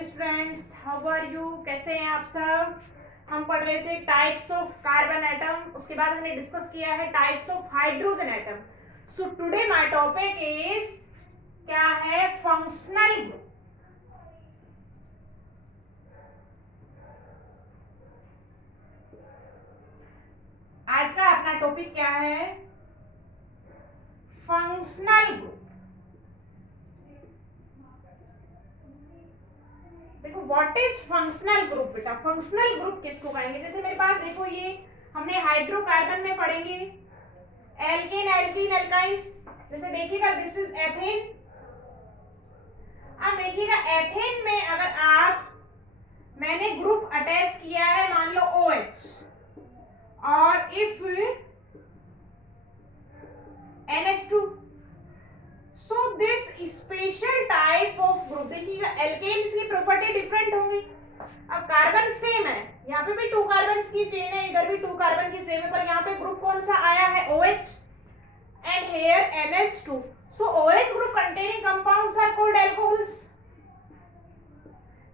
Morning students, how are you? कैसे हैं आप सब? हम पढ़ रहे थे टाइप्स ऑफ कार्बन एटम, उसके बाद हमने डिस्कस किया है types of hydrogen atom. So today my topic is क्या है? Functional group. आज का अपना टॉपिक क्या है? Functional group. देखो व्हाट इज फंक्शनल ग्रुप बेटा। फंक्शनल ग्रुप किसको कहेंगे? जैसे मेरे पास देखो, ये हमने हाइड्रोकार्बन में पढ़ेंगे एल्केन, एल्कीन, एल्काइंस। जैसे देखिएगा दिस इज एथेन। अब देखिएगा एथेन में अगर आप मैंने ग्रुप अटैच किया है, मान लो OH, और if NH2, so this special type of group, देखिएगा एल्केन्स की प्रॉपर्टी डिफरेंट होंगी। अब कार्बन सेम है, यहाँ पे भी 2 कार्बन की चेन है, इधर भी 2 कार्बन की चेन है, पर यहाँ पे ग्रुप कौन सा आया है? OH, and here NH2. So OH group containing compounds are called alcohols,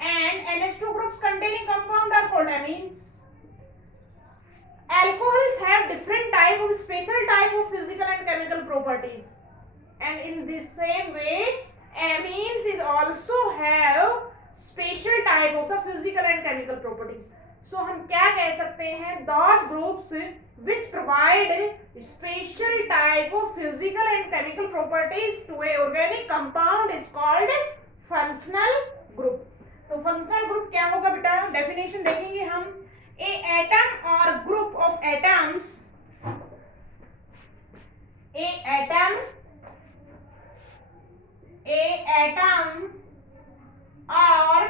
and NH2 groups containing compound are called amines. Alcohols have different type of special type of physical and chemical properties, and in the same way amines is also have special type of the physical and chemical properties. So हम क्या कह सकते हैं? Those groups which provide special type of physical and chemical properties to a organic compound is called functional group. तो functional group क्या होगा बेटा? Definition देखेंगे हम। A atom or group of atoms, a atom or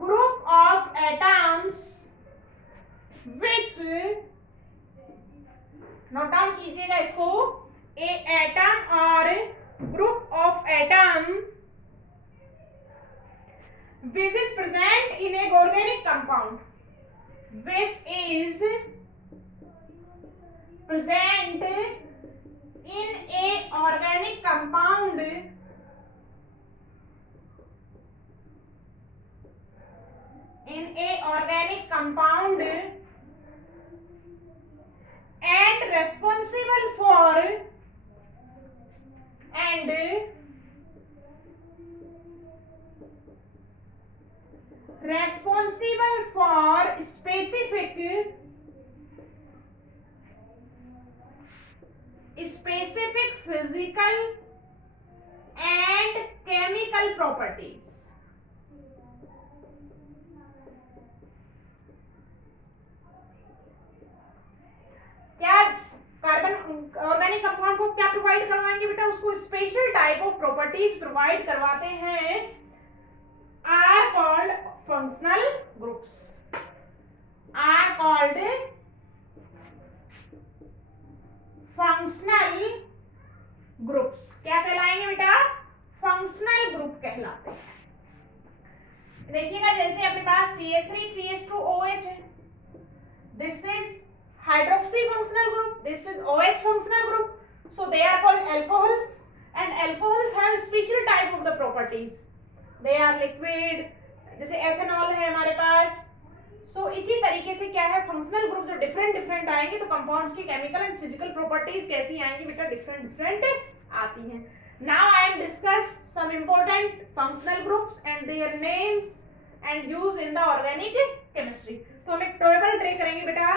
group of atoms which, note down कीजिएगा इसको, ए atom और group of atom which is present in a organic compound, which is present in a organic compound, and responsible for specific physical and chemical properties. क्या carbon organic compound को क्या provide करवाएंगे बेटा? उसको special type of properties provide करवाते हैं, are called functional groups. Are called functional groups. क्या कहलाएंगे बेटा? फंक्शनल ग्रुप कहलाते हैं। देखिएगा जैसे अपने पास CH3 CH2OH है, this is hydroxy functional group, this is OH functional group, so they are called alcohols, and alcohols have special type of the properties, they are liquid, जैसे ethanol है हमारे पास। so इसी तरीके से क्या है, फंक्शनल ग्रुप जो डिफरेंट आएंगे तो कंपाउंड्स की केमिकल एंड फिजिकल प्रॉपर्टीज कैसी आएंगी बेटा? डिफरेंट आती हैं। Now I am discuss some important functional groups and their names and use in the organic chemistry. तो हम एक टेबल ड्रा करेंगे बेटा,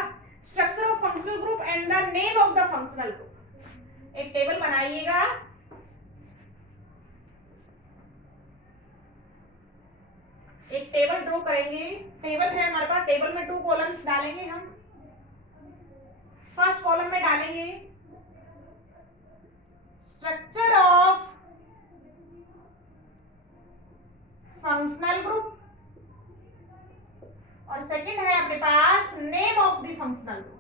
structure of functional group and the name of the functional group. एक table बनाइएगा, एक table draw करेंगे। Table है हमारे पास, टेबल में 2 कॉलम्स डालेंगे हम। फर्स्ट कॉलम में डालेंगे स्ट्रक्चर ऑफ फंक्शनल ग्रुप, और सेकंड है अपने पास name of the functional group.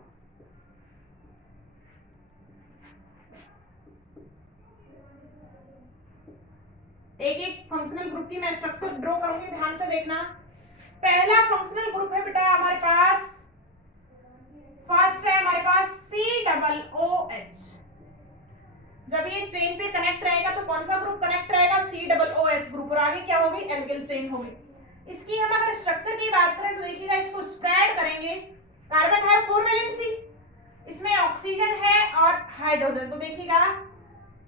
एक एक फंक्शनल ग्रुप की मैं स्ट्रक्चर ड्रॉ करूंगी, ध्यान से देखना। पहला फंक्शनल ग्रुप है बेटा हमारे पास, फर्स्ट है हमारे पास COOH, जब ये चेन पे कनेक्ट रहेगा तो कौन सा ग्रुप कनेक्ट रहेगा, COOH ग्रुप, और आगे क्या होगी, एल्किल चेन होगी। इसकी हम अगर स्ट्रक्चर की बात करें तो देखिएगा, इसको स्प्रेड करेंगे, कार्बन है 4 वैलेंसी, इसमें ऑक्सीजन है और हाइड्रोजन, तो देखिएगा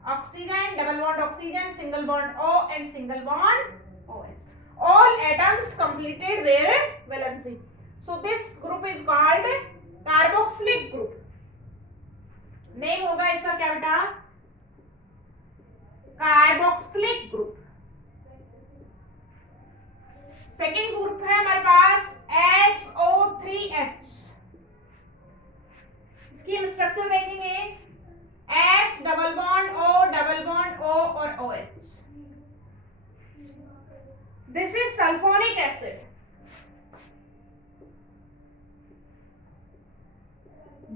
oxygen, double bond oxygen, single bond O and single bond OH. All atoms completed their valency. So this group is called carboxylic group. Name होगा इसका क्या बेटा, कार्बोक्सिलिक ग्रुप। सेकेंड ग्रुप है हमारे पास SO3H। इसकी हम स्ट्रक्चर देखेंगे, S डबल बॉन्ड O और OH। This is sulphonic acid.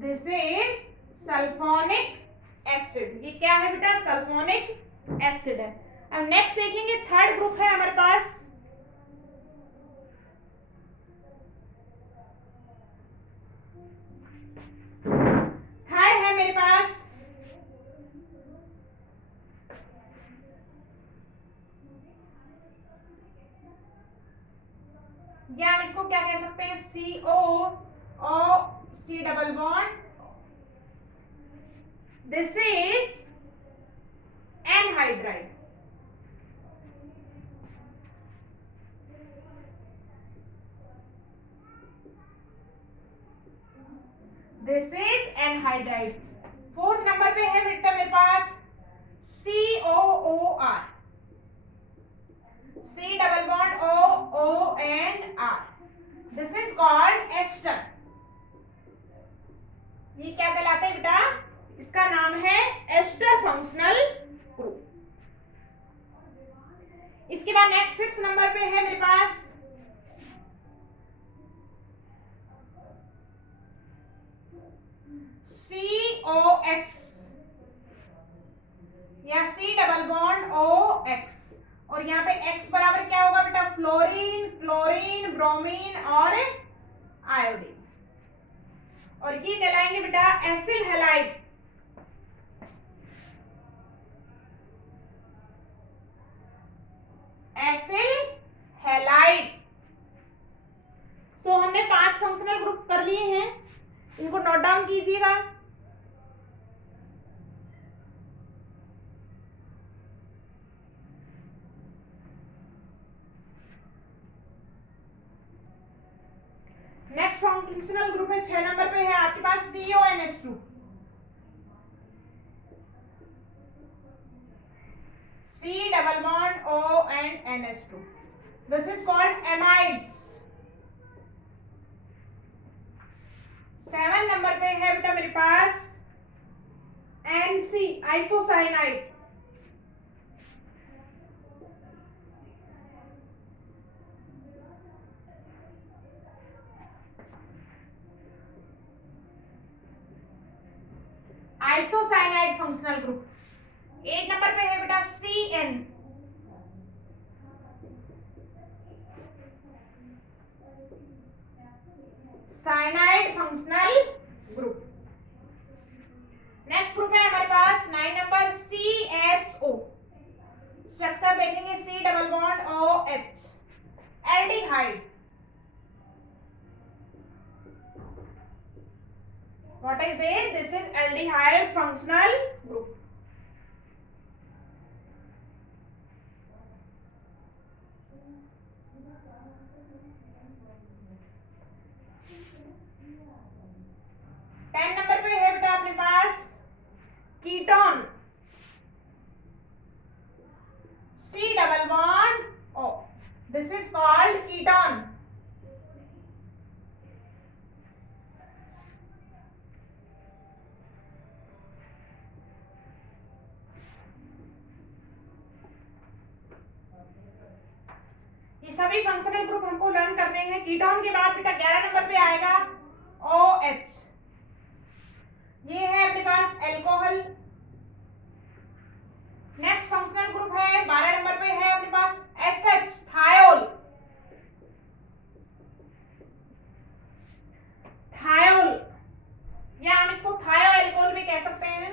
This is sulphonic acid. ये क्या है बेटा, सल्फोनिक एसिड है। अब नेक्स्ट देखेंगे, थर्ड ग्रुप है हमारे पास मेरे पास या हम इसको क्या कह सकते हैं, C double bond, this is anhydride. This is anhydride. Fourth number पे है बेटा मेरे पास COOR, C double bond O and R, this is called ester. ये क्या कहलाता है बेटा, इसका नाम है एस्टर फंक्शनल ग्रुप। इसके बाद नेक्स्ट फिफ्थ नंबर पे है मेरे पास COX या C डबल बॉन्ड OX, और यहाँ पे X बराबर क्या होगा बेटा, फ्लोरीन, क्लोरीन, ब्रोमीन और आयोडीन, और ये कहलाएंगे बेटा acyl halide. Acyl halide. So हमने 5 फंक्शनल ग्रुप कर लिए हैं, इनको नोट डाउन कीजिएगा। नेक्स्ट फंक्शनल ग्रुप है 6 नंबर पे है आपके पास CONH2। C double bond O and NH2, this is called amides. 7 number पे है बेटा मेरे पास NC, isocyanide. Isocyanide functional group. 8 number पे है बेटा CN, cyanide functional group. Next group है हमारे पास 9 नंबर CHO। स्ट्रक्चर देखेंगे, C double bond OH, aldehyde. What is this? This is aldehyde functional group. Ten number पे है बेटा अपने पास ketone, C double bond O, this is called ketone. ये सभी फंक्शनल ग्रुप हमको लर्न करने हैं। कीटोन के बाद बेटा 11 नंबर पे आएगा OH, ये है अपने पास एल्कोहल। नेक्स्ट फंक्शनल ग्रुप है 12 नंबर पे है अपने पास SH, थायोल। थायोल या हम इसको थायो एल्कोहल भी कह सकते हैं।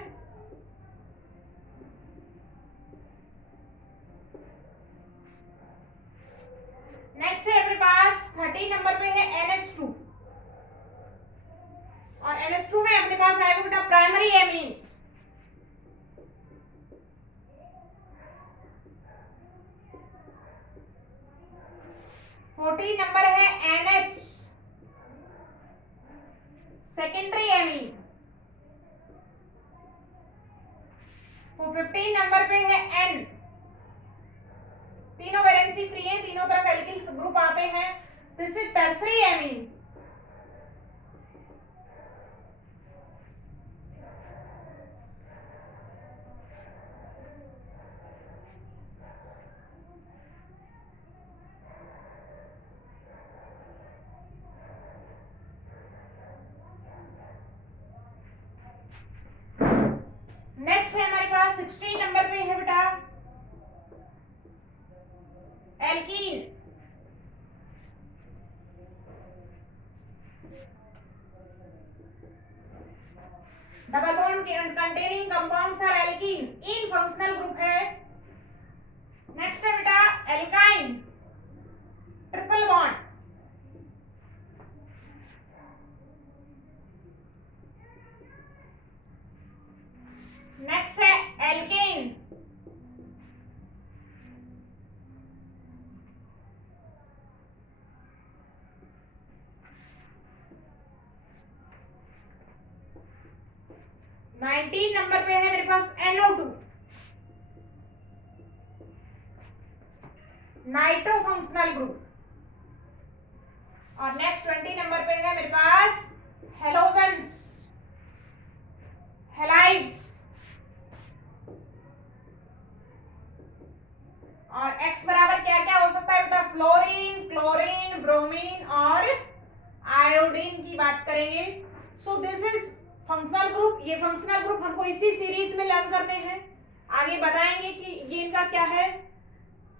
प्राइमरी एमीन, फोर्टीन नंबर है NH, सेकेंडरी एमीन। 15 नंबर पे है N, तीनों वैलेंसी फ्री है, तीनों तरफ एल्किल ग्रुप आते हैं। This is tertiary amine. Next है हमारे पास 16 नंबर पे है बेटा alkene. Double bond containing compounds are alkene, इन फंक्शनल ग्रुप है। नेक्स्ट है बेटा एल्काइन, ट्रिपल बॉन्ड। नेक्स्ट है एल्केन, नाइनटीन नंबर पे है मेरे पास NO2, नाइट्रो फंक्शनल ग्रुप। और नेक्स्ट 20 नंबर पे है मेरे पास हेलोजेंस, हेलाइड्स। और X बराबर क्या क्या हो सकता है बेटा, फ्लोरीन, क्लोरीन, ब्रोमीन और आयोडीन की बात करेंगे। So this is functional group. ये फंक्शनल ग्रुप हमको इसी सीरीज में लर्न करने हैं। आगे बताएंगे कि ये इनका क्या है,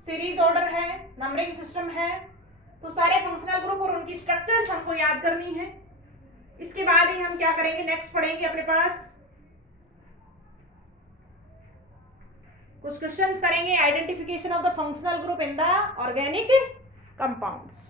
सीरीज ऑर्डर है, नंबरिंग सिस्टम है। तो सारे फंक्शनल ग्रुप और उनकी स्ट्रक्चर्स हमको याद करनी है। इसके बाद ही हम क्या करेंगे, नेक्स्ट पढ़ेंगे अपने पास कुछ क्वेश्चंस करेंगे, identification of the functional group in the organic compounds.